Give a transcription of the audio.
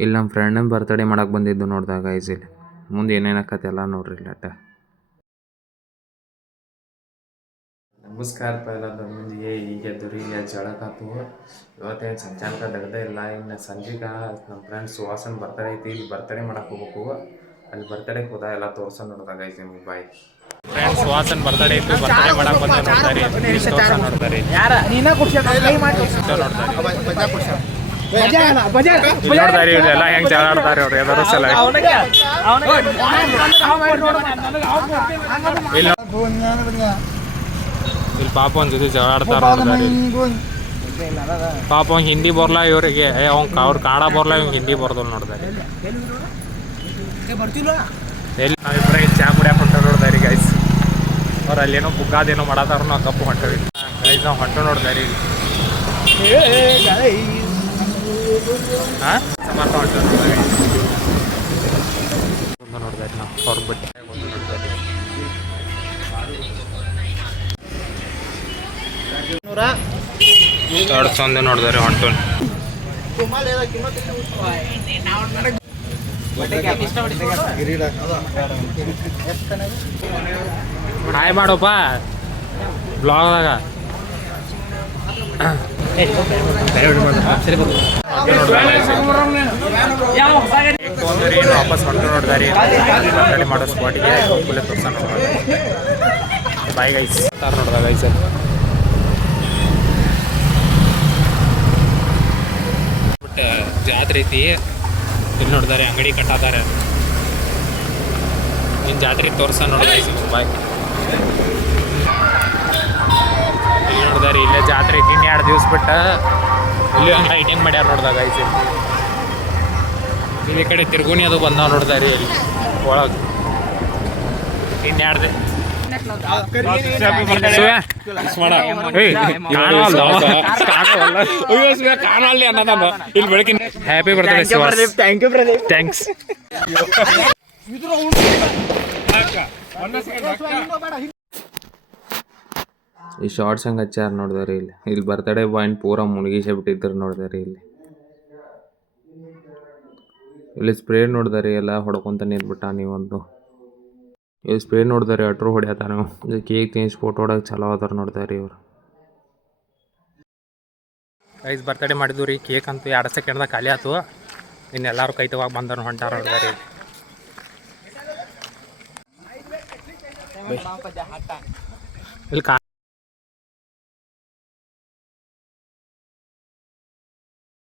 ಇಲ್ಲಿ ನಮ್ಮ ಫ್ರೆಂಡನ ಬರ್ತಡೇ ಮಾಡಕ್ಕೆ ಬಂದಿದ್ದು ನೋಡ್ದಾಗ ಗೈಸ್ ಇಲ್ಲಿ ಮುಂದೆ ಏನೇನಾಕತ್ತೆ ಎಲ್ಲ ನೋಡ್ರಿ ಲಟ್ಟ. ನಮಸ್ಕಾರ ಪೈಲ ಮುಂದಿಗೆ ಈಗ ಎದ್ದುರಿ ಈಗ ಜಳಕಾತು. ಇವತ್ತೇನು ಸಂಚಾನಕ ದಗದೇ ಇಲ್ಲ. ಇನ್ನು ಸಂಜೆಗೆ ನಮ್ಮ ಫ್ರೆಂಡ್ ಸುಹಾಸನ್ ಬರ್ತಡೇ ಐತಿ. ಇಲ್ಲಿ ಬರ್ತಡೇ ಮಾಡಕ್ಕೆ ಹೋಗ್ಬೇಕು. ಅಲ್ಲಿ ಬರ್ತಡೇಗೆ ಹೋದ ಎಲ್ಲ ತೋರ್ಸನ್ ನೋಡ್ದಾಗ ಗೈಸ್ ನಿಮ್ಗೆ ಬಾಯ್. ಫ್ರೆಂಡ್ ಸುಹಾಸನ್ ಬರ್ತಡೇ ಇತ್ತು, ಬರ್ತಡೇ ಮಾಡಕ್ಕೆ ಬಂದು ನೋಡ್ತಾರೆ ನೋಡ್ತಾರೆ ನೋಡ್ತಾರೆ ಇಲ್ಲೆಲ್ಲ ಹೆಂಗೆ ಜಗಳ ಆಡ್ತಾರೆ ಅವ್ರು ಎದರು ಸಲ. ಇಲ್ಲಿ ಪಾಪ ಒಂದು ಜೊತೆ ಜಗಳ ಆಡ್ತಾರೆ ನೋಡ್ತಾರೆ. ಪಾಪ ಅವ್ನು ಹಿಂದಿ ಬರ್ಲ ಇವರಿಗೆ, ಅವ್ರು ಕಾಡ ಬರ್ಲ ಇವ್ನು ಹಿಂದಿ ಬರ್ದಲ್ ನೋಡ್ತಾರೆ. ಎಲ್ಲಿ ನಾವಿಬ್ಬರ ಚಾ ಕುಡಿಯಾಕ ಹೊಂಟ ನೋಡ್ದಾರಿ ಗೈಸ್. ಅವ್ರು ಅಲ್ಲೇನೋ ಬುಗ್ಗಾದೇನೋ ಮಾಡತ್ತಾರ, ನಾವು ಕಪ್ಪು ಹೊಂಟವಿ ಗೈಸ್. ನಾವು ಹೊಂಟ ನೋಡ್ದಾರಿ ಹಾಂ ಸಮರ್ಥ ಹೊಂಟ ನೋಡ್ದಾರಿ ನಾವು ಅವ್ರ ಬಟ್ಟೆ ನೋಡ್ದಾರಿ. ತಡ್ಸೊಂದು ನೋಡ್ದಾರೆ ಹೊಂಟೋನ್. ಹಾಯ್ ಮಾಡಪ್ಪ ಬ್ಲಾಗ್ದಾಗ. ತೊಗೊಂಡ್ರಿ ವಾಪಸ್ ಹೊಂಟು ನೋಡ್ದಾರಿ ಬರ್ತಡೇ ಮಾಡೋ ಸ್ಪಾಟಿಗೆ ಫುಲ್ಲೇ ತೋರ್ಸ ನೋಡ್ರಿ. ಬಾಯ್ ಗೈಸ್ ನೋಡ್ದಾಗ ಗೈಸ್. ಬಟ್ ಜಾತ್ರೆ ಐತಿ ಇಲ್ಲಿ ನೋಡ್ದಾರೆ, ಅಂಗಡಿ ಕಟ್ಟಾತಾರೆ. ಇನ್ನು ಜಾತ್ರೆ ತೋರ್ಸ ನೋಡ್ರಿ ಬಾಯ್. ಇಲ್ಲಿ ನೋಡ್ದಾರೆ ಇಲ್ಲೇ ಜಾತ್ರೆ ಐತಿ. ಇನ್ನು 2 ದಿವ್ಸ ಬಿಟ್ಟು ಇಲ್ಲಿ ಹಂಗೆ ಲೈಟಿಂಗ್ ಮಾಡ್ಯಾರ ನೋಡ್ದಾಗ ಐತಿ. ಇಲ್ಲಿ ಕಡೆ ತಿರ್ಗುಣಿ ಅದು ಬಂದಾವ ನೋಡ್ದಾರಿ ಇಲ್ಲಿ ಒಳಗೆ. ಇನ್ನು 2 ದಿನ ಇಲ್ಲಿ ಬೆಳಕಿನ ಹ್ಯಾಪಿ ಬರ್ತ್ಡೇ. ಥ್ಯಾಂಕ್ಸ್. ಈ ಶಾರ್ಟ್ಸ್ ಹಂಗೆ ಹಚ್ಚಾರ ನೋಡ್ದಾರಿ ಇಲ್ಲಿ. ಇಲ್ಲಿ ಬರ್ತಡೇ ಬಾಯ್ನ ಪೂರಾ ಮುಳುಗಿಸೇ ಬಿಟ್ಟಿದ್ರು ನೋಡ್ದಾರಿ ಇಲ್ಲಿ. ಇಲ್ಲಿ ಸ್ಪ್ರೇ ನೋಡ್ದಾರಿ ಎಲ್ಲ ಹೊಡ್ಕೊಂತ ನಿಂತ್ಬಿಟ್ಟ ನೀವೊಂದು. ಇಲ್ಲಿ ಸ್ಪ್ರೇ ನೋಡ್ದಾರೆ ಅಟ್ರು ಹೊಡ್ಯಾತಾರ. ಇದು ಕೇಕ್ ತಿನ್ನಿಸಿ ಫೋಟೋ ಹೊಡೋಕೆ ಚಲೋ ಅದಾರ ನೋಡ್ದಾರಿ ಇವ್ರು. ಗೈಸ್ ಬರ್ತಡೇ ಮಾಡಿದ್ವು ರೀ. ಕೇಕ್ ಅಂತೂ 2 ಸೆಕೆಂಡ್ದಾಗ ಖಾಲಿ ಆಯ್ತು. ಇನ್ನೆಲ್ಲರೂ ಕೈ ತಗೋಕೆ ಬಂದರು ಹೊಂಟಾರ ನೋಡ್ದಾರಿ ಇಲ್ಲಿ.